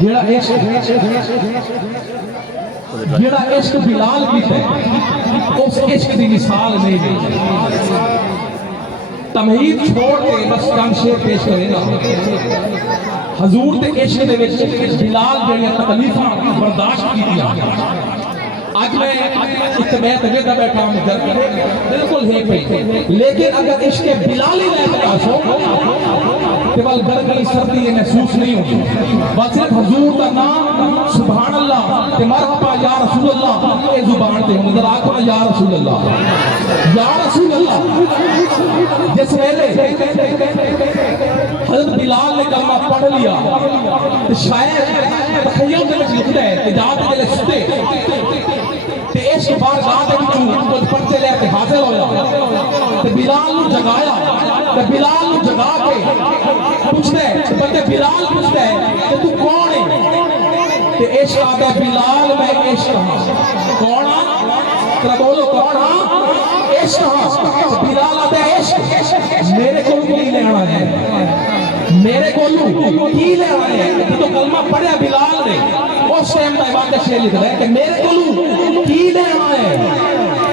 جڑا عشق بلال کیتا ہے اس عشق دی مثال نہیں دی تمہید چھوڑ کے بس چند شعر پیش کرے گا حضور دے عشق دے وچ بلال جڑی تکلیفاں برداشت کیتیاں آج میں اتبیت جگہ بیٹھا ہوں بالکل ہے پہ لیکن اگر عشق بلالی لے تکاسو کہ بل گرمی سردی محسوس نہیں ہوگی بس صرف حضور کا نام سبحان اللہ کہ مرحبا یا رسول اللہ اے زبان تے ہوں ذرا آکھو یا رسول اللہ یا رسول اللہ جس ویلے حضرت بلال نے کلمہ پڑھ لیا تو شاید تخیل دے وچ لکھتا ہے کہ جہاں تک لے ستے کہ عشق بارگاہ دے وچوں کچھ پرچے لے کے حاصل ہویا کہ بلال نو جگایا کہ بلال نو جگا کے پوچھتا ہے بلکہ بلال پوچھتا ہے کہ تو کون ہے کہ عشق آگا بلال میں عشق ہاں کون ہاں ترہ بولو کون ہاں عشق ہاں بلال آتا ہے عشق میرے کو کی لینا ہے میرے کو کی لینا ہے تو کلمہ پڑھیا بلال نے اس ٹائم میں واقع شعر لکھ رہا ہے کہ میرے کو کی لینا ہے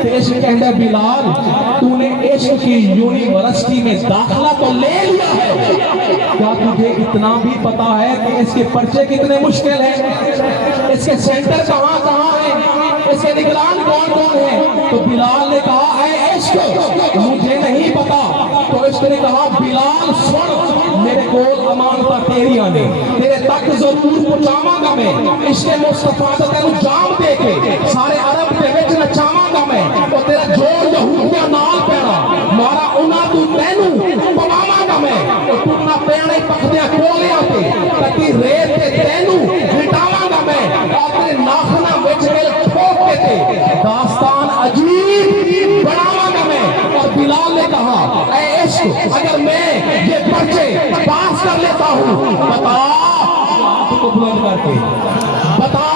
تو عشق کہتا ہے بلال تو نے عشق کی یونیورسٹی میں داخلہ تو لے لیا ہے کیا تجھے اتنا بھی پتا ہے کہ اس کے پرچے کتنے مشکل ہیں اس کے سینٹر کہاں کہاں ہیں اس کے نگران کون کون ہیں تو بلال نے کہا اے عشق مجھے نہیں پتا تو عشق نے کہا بلال سن میرے کول امانتا تیری آنے تیرے تک ضرور پہنچاواں گا میں عشق مصطفیٰ تے تینوں جام دے کے سارے عرب دے وچ نچاواں گا میں او تیرا جوڑ یہودیاں نال پینا مارا انہاں تو تینوں پواواں گا میں او تو نہ پینے پکھدیاں کھولیاں تے تاکہ ریت تے تینوں مٹاواں گا میں اور تیرے ناخناں وچ گل ٹھوک کے تے داستان عجیب بناواں گا میں اور بلال نے کہا اے عشق اگر میں یہ پرچے پاس کر لیتا ہوں بتا تو بلند کر کے بتا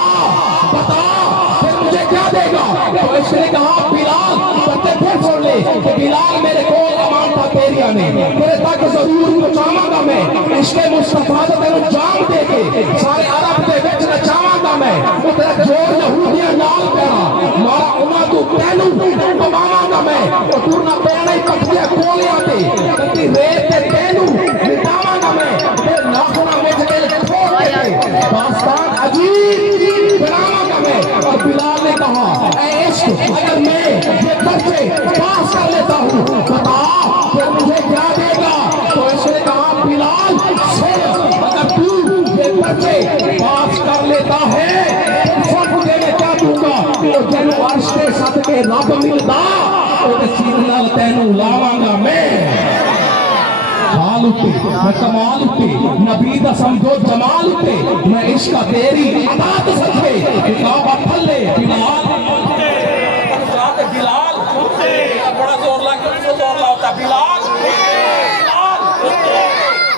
پھر مجھے کیا دے گا تو عشق نے کہا بلال پرچے پھر چھوڑ لے کہ بلال میرے کول امانتا تیری آنے تیرے تک ضرور پہنچاواں گا میں عشق مصطفیٰ تے تینوں جام دے کے سارے عرب دے وچ نچاواں گا میں وہ تیرا جوڑ یہودیاں نال پینا مارا انہاں تو تینوں پواواں گا میں وہ تو نہ پینے پکھدیاں کھولیاں تے تاکہ ریت تے تینوں مٹاواں گا میں پھر ناخناں وچ گل ٹھوک کے داستان عجیب بناواں گا میں اور بلال نے کہا اے عشق اگر میں یہ پرچے پاس کر لیتا ہوں بتا پھر مجھے کیا دے گا تو عشق نے کہا بلال سن اگر تو یہ پرچے پاس کر لیتا ہے پھر تجھے میں کیا دوں گا تو جنو عرش کے ساتھ کے رب ملدا تو سیدھ نال تینوں لاواں گا میں حال اٹھے میں کمال اٹھے نبی دا سمجھو جمال اٹھے میں عشق تیری عطا تو سکھے کتابہ پھلے بلال بلال بڑا زور لگا زور لاتا بلال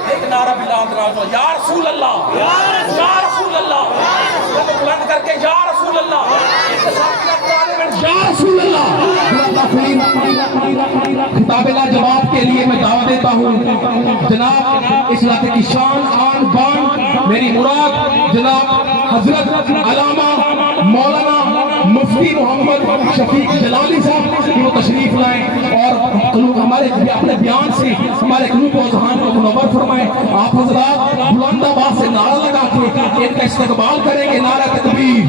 ایک نعرہ بلال راجو یا رسول اللہ یا رسول اللہ بلند کر کے یا رسول اللہ یا رسول اللہ خطاب لا جواب کے لیے میں دعوت دیتا ہوں جناب اس علاقے کی شان آن بان میری مراد جناب حضرت علامہ مولانا مفتی محمد شفیق جلالی صاحب کی وہ تشریف لائیں اور ہمارے اپنے بیان سے ہمارے قلوب و اذہان کو منور فرمائیں آپ حضرات بلند آواز سے نعرہ لگا کے ان کا استقبال کریں گے نعرہ تکبیر